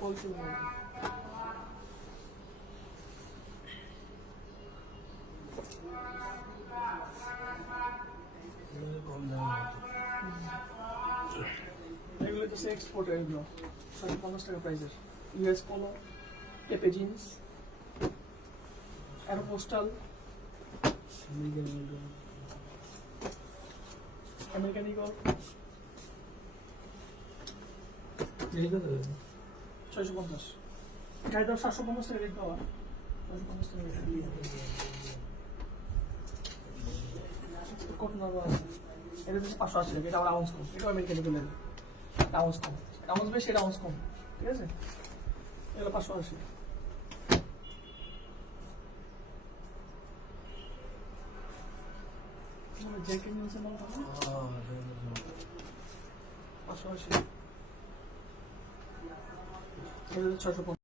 Wholesale মাল। এগুলো হচ্ছে এক্সপোর্টের, এগুলো 650 টাকা প্রাইসের। ইউএস পোলো, টেপে জিন্স, অ্যারোপোস্টাল, আমেরিকান ইগল 650। গাড়ি দাও 750 টাকা রেট দেওয়া, 650 টাকা কত নেবো আছে। এটা হচ্ছে 580 টাকা, এটা আবার আউন্স কম, এটা আমেরিকান ইগলের আউন্স কম, আউন্স বেশি, এটা আউন্স কম, ঠিক আছে। এগুলো 580। জ্যাকেট নিয়েছে মাল 580। এটা 650।